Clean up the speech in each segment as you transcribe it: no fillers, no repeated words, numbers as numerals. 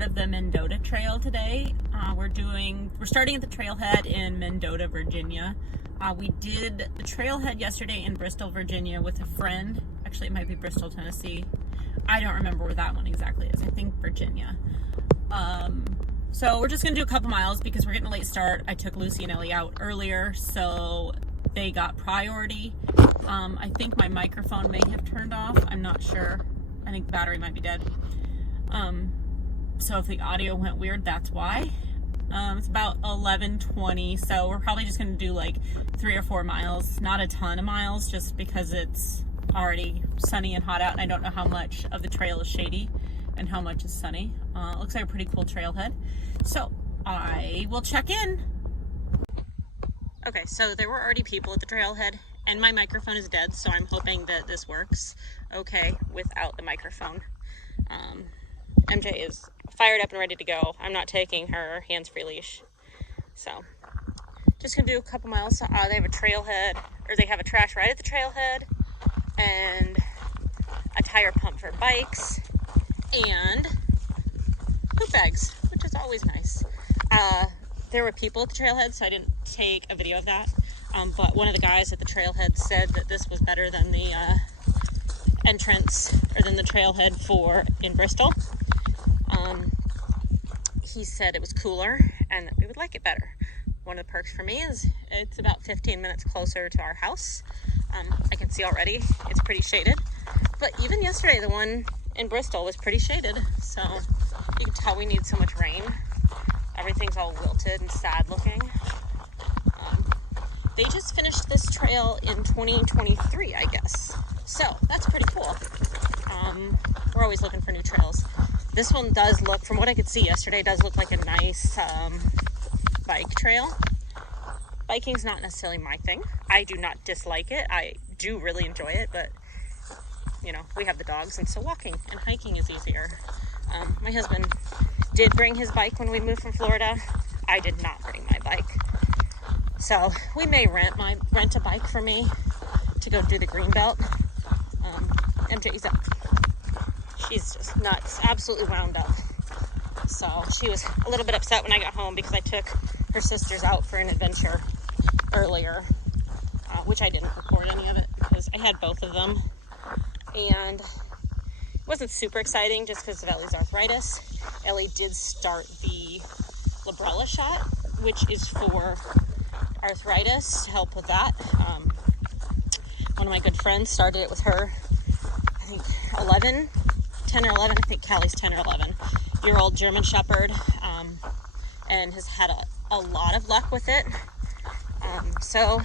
part of the Mendota Trail today. We're starting at the trailhead in Mendota, Virginia. We did the trailhead yesterday in Bristol, Virginia with a friend. Actually, it might be Bristol, Tennessee. I don't remember where that one exactly is. I think Virginia. So we're just gonna do a couple miles because we're getting a late start. I took Lucy and Ellie out earlier, so they got priority. I think my microphone may have turned off. I'm not sure. I think the battery might be dead. So if the audio went weird, that's why. It's about 11:20, so we're probably just gonna do like 3 or 4 miles. Not a ton of miles, just because it's already sunny and hot out, and I don't know how much of the trail is shady and how much is sunny. It looks like a pretty cool trailhead. So I will check in. Okay, so there were already people at the trailhead, and my microphone is dead, so I'm hoping that this works okay without the microphone. MJ is fired up and ready to go. I'm not taking her hands-free leash. So just gonna do a couple miles. They have a trailhead, or they have a trash right at the trailhead, and a tire pump for bikes, and poop bags, which is always nice. There were people at the trailhead, so I didn't take a video of that. But one of the guys at the trailhead said that this was better than the entrance, or than the trailhead in Bristol. He said it was cooler and that we would like it better. One of the perks for me is it's about 15 minutes closer to our house. I can see already it's pretty shaded, but even yesterday the one in Bristol was pretty shaded, so you can tell we need so much rain. Everything's all wilted and sad looking. They just finished this trail in 2023, I guess, so that's pretty cool. We're always looking for new trails. This one does look, from what I could see yesterday, does look like a nice bike trail. Biking's not necessarily my thing. I do not dislike it. I do really enjoy it, but you know, we have the dogs, and so walking and hiking is easier. My husband did bring his bike when we moved from Florida. I did not bring my bike. So we may rent a bike for me to go do the green belt. MJ's up. She's just nuts, absolutely wound up. So she was a little bit upset when I got home because I took her sisters out for an adventure earlier, which I didn't record any of it because I had both of them. And it wasn't super exciting just because of Ellie's arthritis. Ellie did start the Librela shot, which is for arthritis, to help with that. One of my good friends started it with her, I think 10 or 11, I think Callie's 10 or 11-year-old German Shepherd, and has had a lot of luck with it. So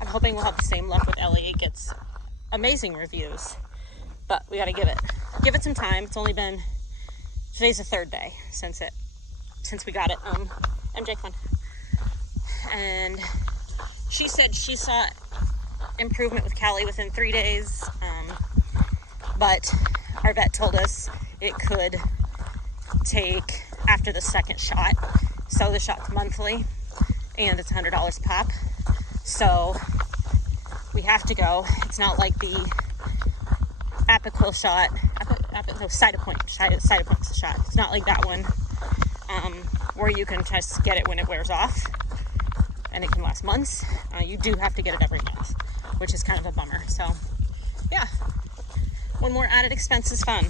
I'm hoping we'll have the same luck with Ellie. It gets amazing reviews, but we got to give it some time. It's only been, today's the 3rd day since we got it. MJ, come on. And she said she saw improvement with Callie within 3 days, but our vet told us it could take after the 2nd shot. So the shot's monthly, and it's $100 a pop. So we have to go. It's not like the Apoquel shot. Cytopoint's shot. It's not like that one, where you can just get it when it wears off, and it can last months. You do have to get it every month, which is kind of a bummer. So yeah, one more added expense is fun.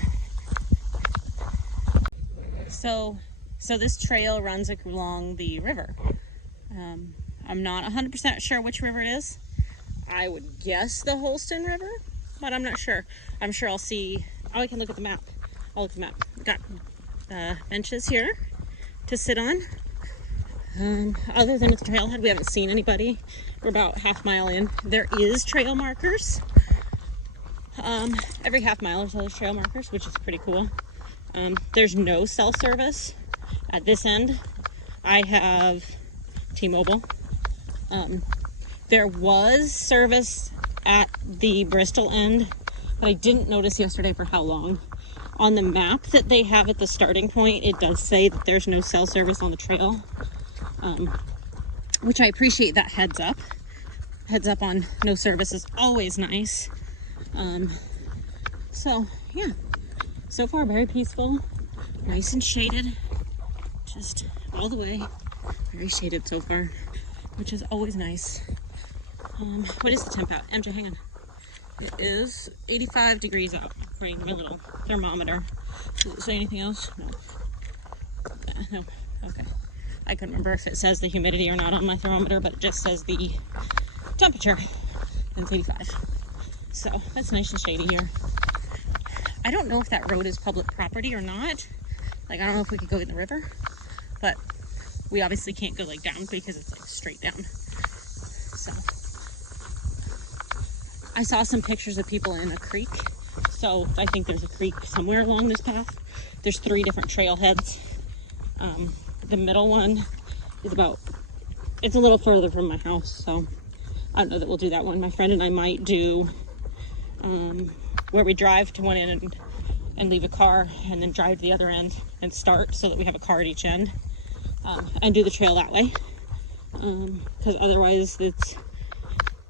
So this trail runs along the river. I'm not 100% sure which river it is. I would guess the Holston River, but I'm not sure. I'm sure I'll see. Oh, I can look at the map. I'll look at the map. We've got benches here to sit on. Other than at the trailhead, we haven't seen anybody. We're about half mile in. There is trail markers. Every half mile there's trail markers, which is pretty cool. There's no cell service at this end. I have T-Mobile. There was service at the Bristol end, but I didn't notice yesterday for how long. On the map that they have at the starting point, it does say that there's no cell service on the trail, which I appreciate that heads up. Heads up on no service is always nice. So yeah, so far very peaceful. Nice and shaded, just all the way. Very shaded so far, which is always nice. What is the temp out? MJ, hang on. It is 85 degrees out, according to my little thermometer. Does it say anything else? No. No. Okay. I couldn't remember if it says the humidity or not on my thermometer, but it just says the temperature, and it's 85. So that's nice and shady here. I don't know if that road is public property or not. Like, I don't know if we could go in the river, but we obviously can't go like down because it's like straight down. So I saw some pictures of people in a creek. So I think there's a creek somewhere along this path. There's 3 different trailheads. The middle one is it's a little further from my house, so I don't know that we'll do that one. My friend and I might do where we drive to one end and leave a car, and then drive to the other end and start, so that we have a car at each end, and do the trail that way. Because otherwise it's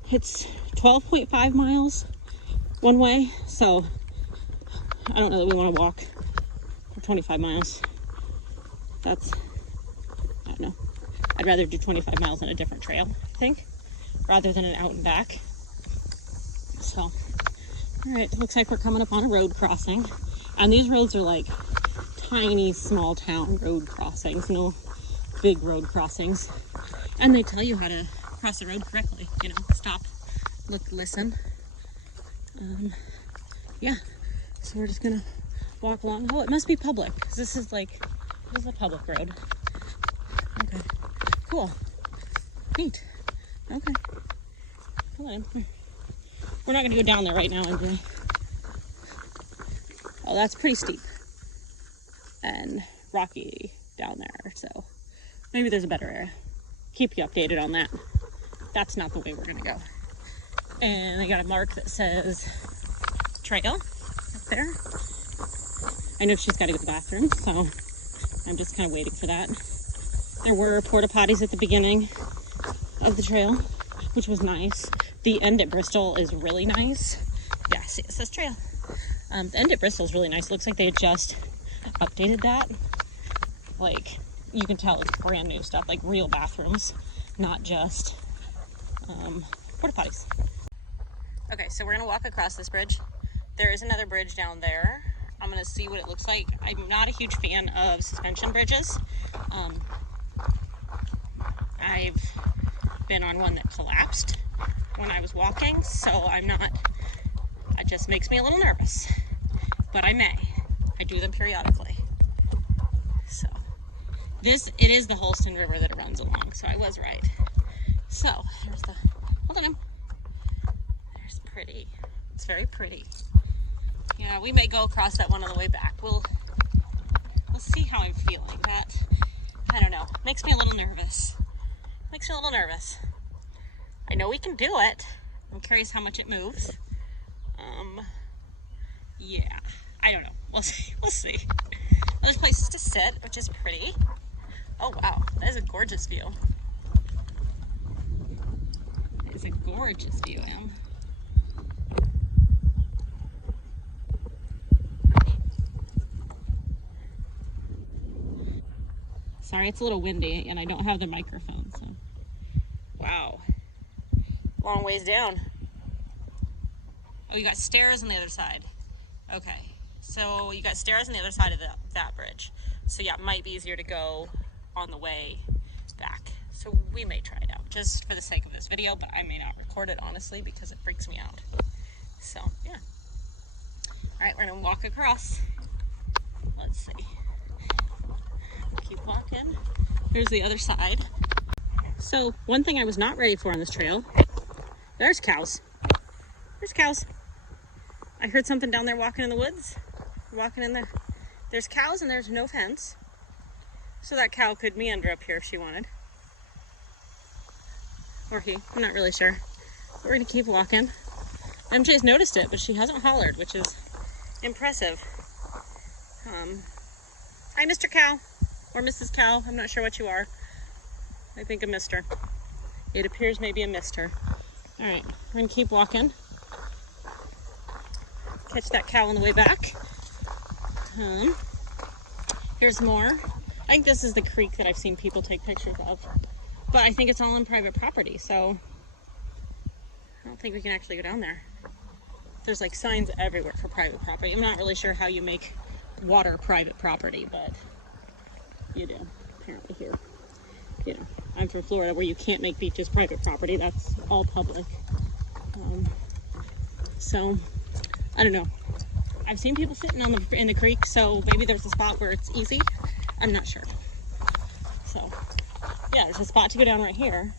12.5 miles one way, so I don't know that we want to walk for 25 miles. I don't know. I'd rather do 25 miles on a different trail, I think, rather than an out and back. So, all right, looks like we're coming up on a road crossing. And these roads are like tiny, small town road crossings, no big road crossings. And they tell you how to cross the road correctly, you know, stop, look, listen. Yeah, so we're just gonna walk along. Oh, it must be public, because this is a public road. Okay, cool, neat. Okay, come on. We're not gonna go down there right now, MJ. Oh, that's pretty steep and rocky down there, so maybe there's a better area. Keep you updated on that. That's not the way we're gonna go. And I got a mark that says trail up there. I know she's got to go to the bathroom, so I'm just kind of waiting for that. There were porta potties at the beginning of the trail, which was nice. The end at Bristol is really nice. Yeah, see, it says trail. The end at Bristol is really nice. It looks like they had just updated that. Like, you can tell it's brand new stuff, like real bathrooms, not just porta potties. Okay, so we're gonna walk across this bridge. There is another bridge down there. I'm gonna see what it looks like. I'm not a huge fan of suspension bridges. I've been on one that collapsed when I was walking, so it just makes me a little nervous. But I do them periodically. So it is the Holston River that it runs along, so I was right. So hold on, there's pretty. It's very pretty. Yeah, we may go across that one on the way back. We'll see how I'm feeling. That, I don't know, makes me a little nervous. I know we can do it. I'm curious how much it moves. Yeah, I don't know. We'll see. There's places to sit, which is pretty. Oh wow, that is a gorgeous view. It's a gorgeous view, Em. Sorry, it's a little windy and I don't have the microphone, so. Wow. Long ways down. Oh, you got stairs on the other side. Okay, so you got stairs on the other side of that bridge. So yeah, it might be easier to go on the way back. So we may try it out just for the sake of this video, but I may not record it honestly because it freaks me out. So yeah. All right, we're gonna walk across. Let's see. Keep walking. Here's the other side. So one thing I was not ready for on this trail, there's cows. There's cows. I heard something down there walking in the woods. Walking in there. There's cows and there's no fence. So that cow could meander up here if she wanted. Or he, I'm not really sure. But we're gonna keep walking. MJ's noticed it, but she hasn't hollered, which is impressive. Hi, Mr. Cow. Or Mrs. Cow. I'm not sure what you are. I think a mister. It appears maybe a mister. All right, we're gonna keep walking. Catch that cow on the way back. Here's more. I think this is the creek that I've seen people take pictures of, but I think it's all on private property, so I don't think we can actually go down there. There's like signs everywhere for private property. I'm not really sure how you make water private property, but you do, apparently here. You know, I'm from Florida where you can't make beaches private property. That's all public. So, I don't know. I've seen people sitting in the creek, so maybe there's a spot where it's easy. I'm not sure. So, yeah, there's a spot to go down right here.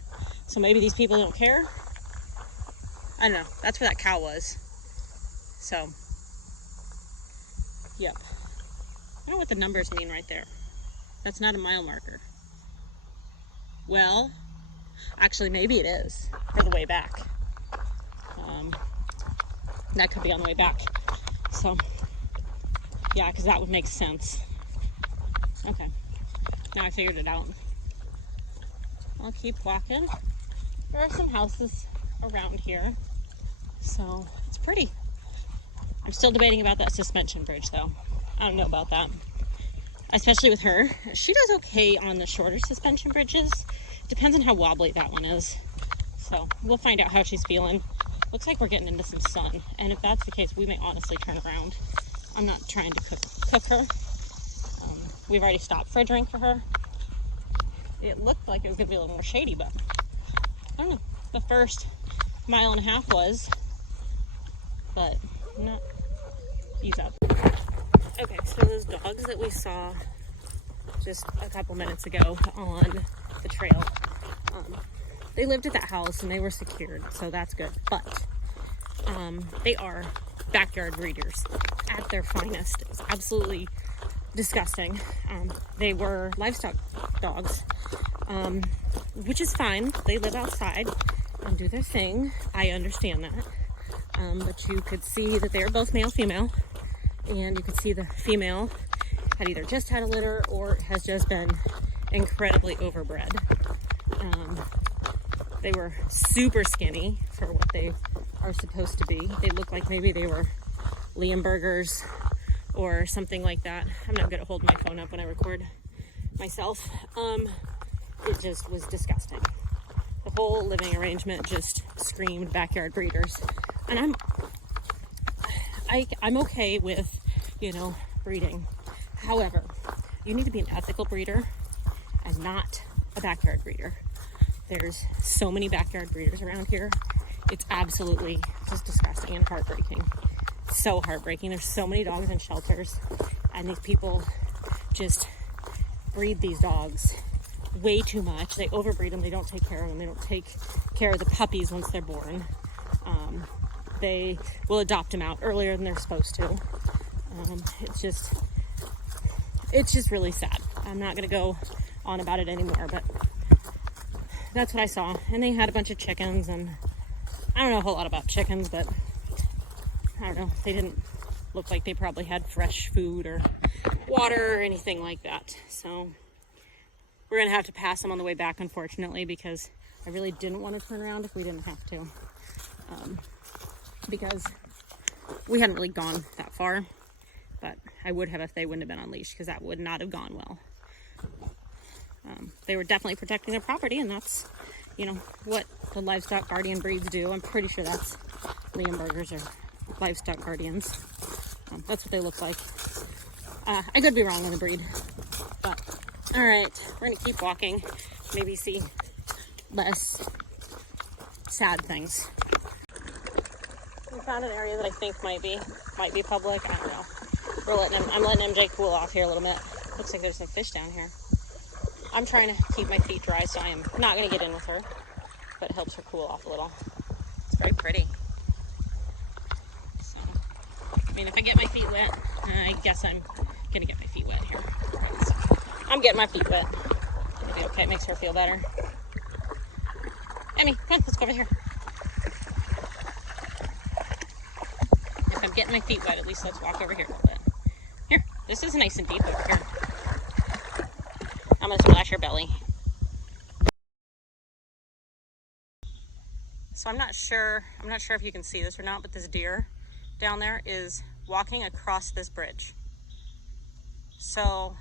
So maybe these people don't care. I don't know. That's where that cow was. So, yep. I don't know what the numbers mean right there. That's not a mile marker. Well, actually maybe it is for the way back. That could be on the way back. So, yeah, because that would make sense. Okay, now I figured it out. I'll keep walking. There are some houses around here, so it's pretty. I'm still debating about that suspension bridge, though. I don't know about that. Especially with her. She does okay on the shorter suspension bridges. Depends on how wobbly that one is. So we'll find out how she's feeling. Looks like we're getting into some sun, and if that's the case, we may honestly turn around. I'm not trying to cook her. We've already stopped for a drink for her. It looked like it was gonna be a little more shady, but I don't know. The first mile and a half was, but not. Ease up. Okay, so those dogs that we saw just a couple minutes ago on the trail, they lived at that house and they were secured, so that's good. But they are backyard breeders at their finest. It was absolutely disgusting. They were livestock dogs, which is fine. They live outside and do their thing. I understand that. But you could see that they were both male, female, and you could see the female had either just had a litter or has just been incredibly overbred. They were super skinny for what they are supposed to be. They looked like maybe they were Limburgers or something like that. I'm not good at holding my phone up when I record myself. It just was disgusting. The whole living arrangement just screamed backyard breeders. And I'm okay with, breeding. However, you need to be an ethical breeder and not a backyard breeder. There's so many backyard breeders around here. It's absolutely just disgusting and heartbreaking. So heartbreaking. There's so many dogs in shelters, and these people just breed these dogs way too much. They overbreed them. They don't take care of them. They don't take care of the puppies once they're born. They will adopt them out earlier than they're supposed to. It's just really sad. I'm not going to go on about it anymore, but that's what I saw. And they had a bunch of chickens, and I don't know a whole lot about chickens, but I don't know. They didn't look like they probably had fresh food or water or anything like that. So we're going to have to pass them on the way back, unfortunately, because I really didn't want to turn around if we didn't have to. Because we hadn't really gone that far, but I would have if they wouldn't have been on leash, because that would not have gone well. They were definitely protecting their property, and that's, what the livestock guardian breeds do. I'm pretty sure that's Limburgers or livestock guardians. That's what they look like. I could be wrong on the breed, but all right, we're gonna keep walking, maybe see less sad things. We found an area that I think might be public. I don't know. I'm letting MJ cool off here a little bit. Looks like there's some fish down here. I'm trying to keep my feet dry, so I am not going to get in with her, but it helps her cool off a little. It's very pretty. So, if I get my feet wet, I guess I'm going to get my feet wet here. So, I'm getting my feet wet. Maybe okay, it makes her feel better. Emmy, come on, let's go over here. If I'm getting my feet wet, at least let's walk over here a little bit. Here, this is nice and deep over here. I'm gonna splash her belly. So I'm not sure if you can see this or not, but this deer down there is walking across this bridge. So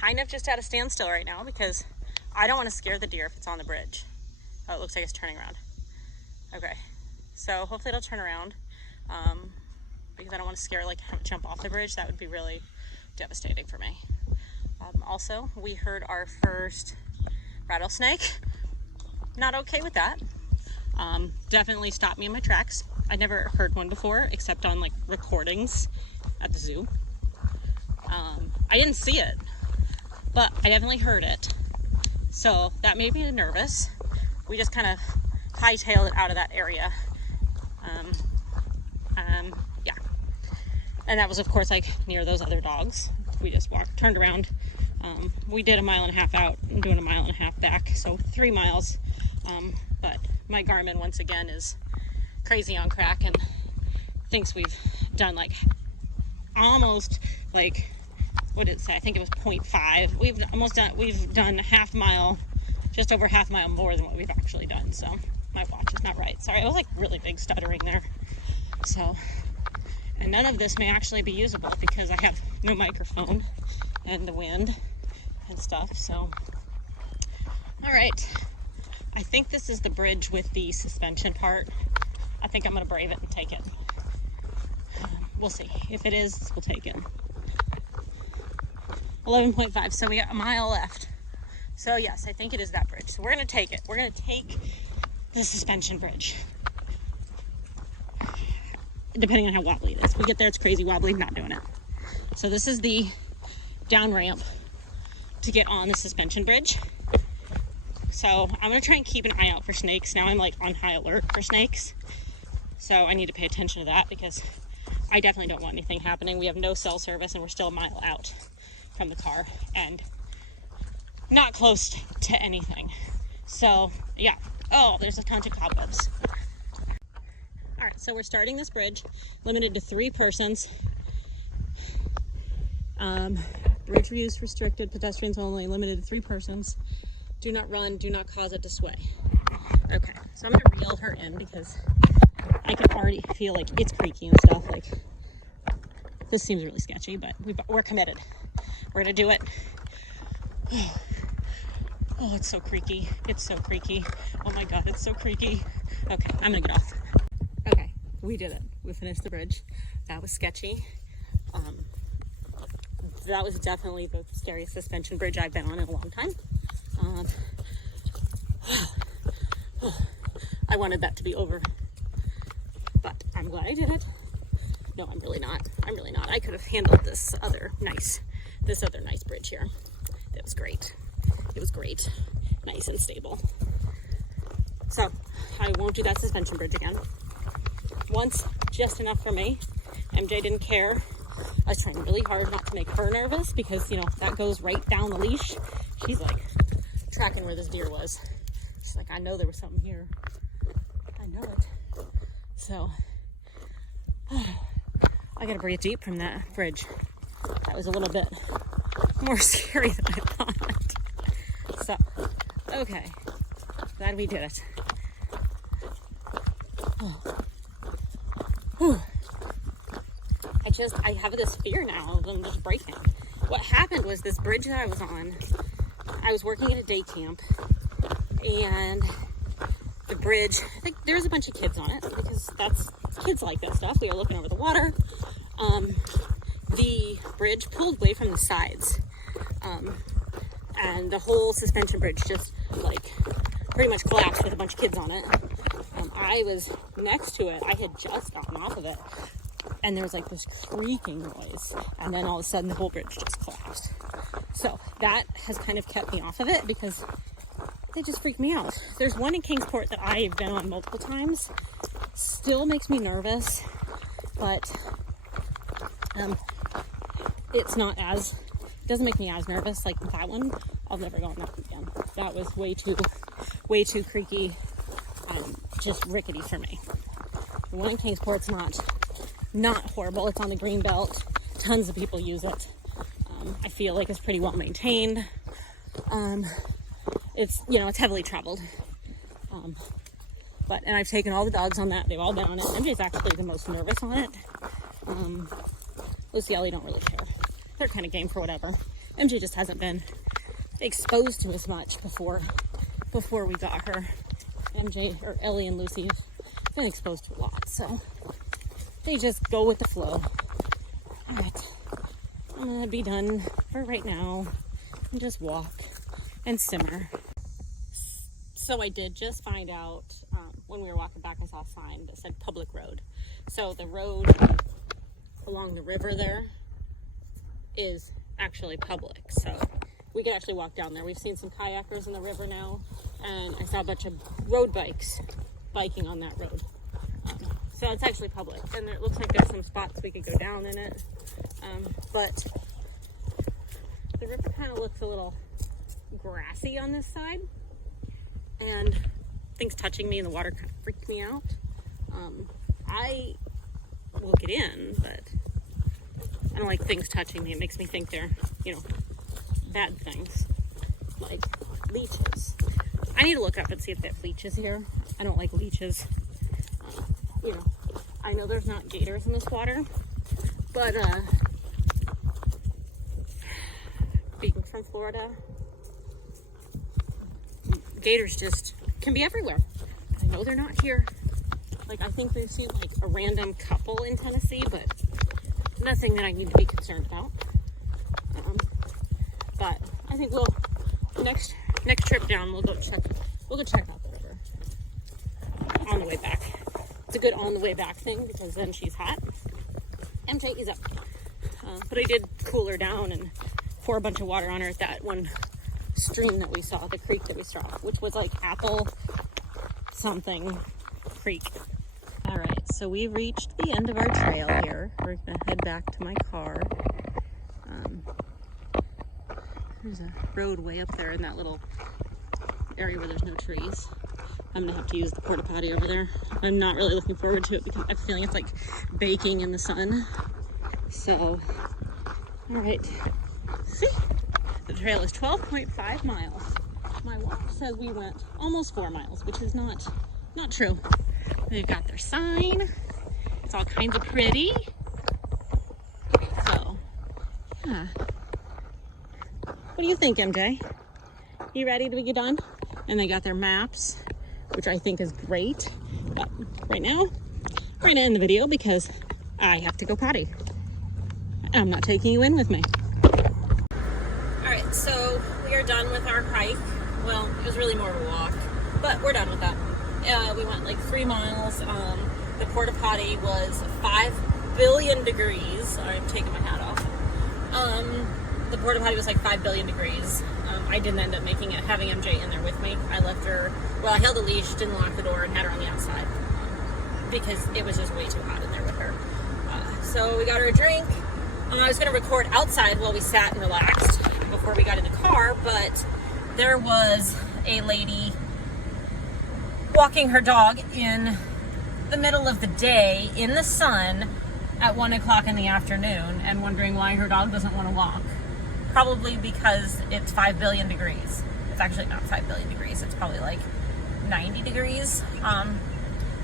kind of just at a standstill right now because I don't want to scare the deer if it's on the bridge. Oh, it looks like it's turning around. Okay, so hopefully it'll turn around because I don't want to scare, like, have it jump off the bridge. That would be really devastating for me. Also, we heard our first rattlesnake. Not okay with that. Definitely stopped me in my tracks. I never heard one before except on like recordings at the zoo. I didn't see it, but I definitely heard it. So that made me nervous. We just kind of hightailed it out of that area. Yeah. And that was, of course, like near those other dogs. We just turned around. We did 1.5 miles out and doing 1.5 miles back, so 3 miles. But my Garmin, once again, is crazy on crack and thinks we've done like almost like, what did it say? I think it was 0.5. We've done half mile, just over half mile more than what we've actually done. So my watch is not right. Sorry, I was like really big stuttering there. So, and none of this may actually be usable because I have no microphone and the wind and stuff. So, all right. I think this is the bridge with the suspension part. I think I'm gonna brave it and take it. We'll see. If it is, we'll take it. 11.5, so we got 1 mile left. So yes, I think it is that bridge. So we're gonna take it. We're gonna take the suspension bridge. Depending on how wobbly it is. If we get there, it's crazy wobbly, not doing it. So this is the down ramp to get on the suspension bridge. So I'm gonna try and keep an eye out for snakes. Now I'm like on high alert for snakes. So I need to pay attention to that because I definitely don't want anything happening. We have no cell service and we're still 1 mile out from the car and not close to anything. So yeah. Oh, there's a ton of cobwebs. All right, so we're starting this bridge, limited to 3 persons. Bridge use restricted, pedestrians only, limited to 3 persons. Do not run, do not cause it to sway. Okay, so I'm gonna reel her in because I can already feel like it's creaky and stuff. Like, this seems really sketchy, but we're committed. We're gonna do it. Oh, it's so creaky. It's so creaky. Oh my God, it's so creaky. Okay, I'm gonna get off. Okay, we did it. We finished the bridge. That was sketchy. That was definitely the scariest suspension bridge I've been on in a long time. I wanted that to be over, but I'm glad I did it. No, I'm really not. I'm really not. I could have handled this other nice bridge here. It was great. It was great. Nice and stable. So I won't do that suspension bridge again. Once, just enough for me. MJ didn't care. I was trying really hard not to make her nervous because, you know, that goes right down the leash. She's like tracking where this deer was. She's like, I know there was something here. I know it. So, I gotta breathe deep from that bridge. That was a little bit more scary than I thought. So, okay. Glad we did it. Oh. Whew. I have this fear now of them just breaking. What happened was this bridge that I was on, I was working at a day camp, and the bridge, I think there was a bunch of kids on it, because kids like that stuff. We were looking over the water. The bridge pulled away from the sides, and the whole suspension bridge just like pretty much collapsed with a bunch of kids on it. I was next to it. I had just gotten off of it, and there was like this creaking noise, and then all of a sudden the whole bridge just collapsed. So that has kind of kept me off of it because they just freak me out. There's one in Kingsport that I've been on multiple times. Still makes me nervous, but it doesn't make me as nervous. Like that one, I'll never go on that again. That was way too creaky, just rickety for me. The one in Kingsport's not horrible. It's on the green belt. Tons of people use it. I feel like it's pretty well maintained. It's heavily traveled. And I've taken all the dogs on that. They've all been on it. MJ's actually the most nervous on it. Lucy Ellie don't really care. They're kind of game for whatever. MJ just hasn't been exposed to as much before we got her. MJ, or Ellie and Lucy, have been exposed to a lot, so they just go with the flow. But I'm gonna be done for right now and just walk and simmer. So I did just find out when we were walking back, I saw a sign that said public road. So the road along the river there is actually public. So we can actually walk down there. We've seen some kayakers in the river now, and I saw a bunch of road bikes biking on that road. So it's actually public, and it looks like there's some spots we could go down in it. But the river kind of looks a little grassy on this side, and things touching me in the water kind of freaked me out. I will get in, but I don't like things touching me. It makes me think they're, bad things, like leeches. I need to look up and see if they have leeches here. I don't like leeches. I know there's not gators in this water, but being from Florida, gators just can be everywhere. I know they're not here. Like, I think we've seen like a random couple in Tennessee, but nothing that I need to be concerned about. But I think we'll next trip down we'll go check out the river on the way back. It's a good on the way back thing because then she's hot. MJ is up. But I did cool her down and pour a bunch of water on her at that one stream that we saw, the creek that we saw, which was like Apple something creek. All right, so we've reached the end of our trail here. We're gonna head back to my car. There's a road way up there in that little area where there's no trees. I'm gonna have to use the porta potty over there. I'm not really looking forward to it because I have a feeling it's like baking in the sun. So, all right. See, the trail is 12.5 miles. My watch says we went almost 4 miles, which is not true. They've got their sign. It's all kinds of pretty. So, yeah. What do you think, MJ? You ready to get done? And they got their maps, which I think is great. But right now, we're gonna end the video because I have to go potty. I'm not taking you in with me. All right, so we are done with our hike. Well, it was really more of a walk, but we're done with that. We went like 3 miles. The porta potty was 5 billion degrees. I'm taking my hat off. The porta potty was like 5 billion degrees. I didn't end up having MJ in there with me. I left her, I held a leash, didn't lock the door, and had her on the outside because it was just way too hot in there with her. So we got her a drink. I was going to record outside while we sat and relaxed before we got in the car, but there was a lady walking her dog in the middle of the day in the sun at 1 o'clock in the afternoon and wondering why her dog doesn't want to walk. Probably because it's 5 billion degrees. It's actually not 5 billion degrees. It's probably like 90 degrees.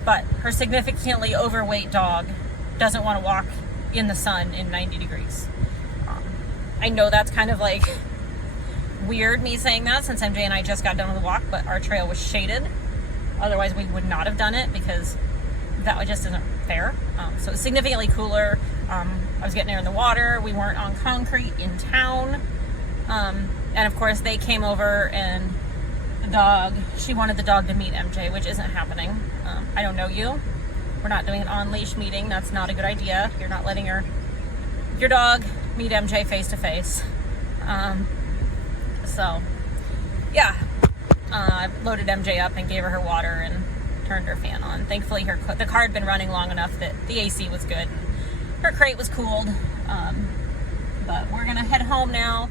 But her significantly overweight dog doesn't want to walk in the sun in 90 degrees. I know that's kind of like weird me saying that since MJ and I just got done with the walk, but our trail was shaded. Otherwise we would not have done it because that just isn't fair. So it's significantly cooler. I was getting air in the water. We weren't on concrete in town. And of course they came over and she wanted the dog to meet MJ, which isn't happening. I don't know you. We're not doing an on-leash meeting. That's not a good idea. You're not letting your dog meet MJ face to face. So yeah, I loaded MJ up and gave her water and turned her fan on. Thankfully the car had been running long enough that the AC was good. Her crate was cooled. But we're gonna head home now.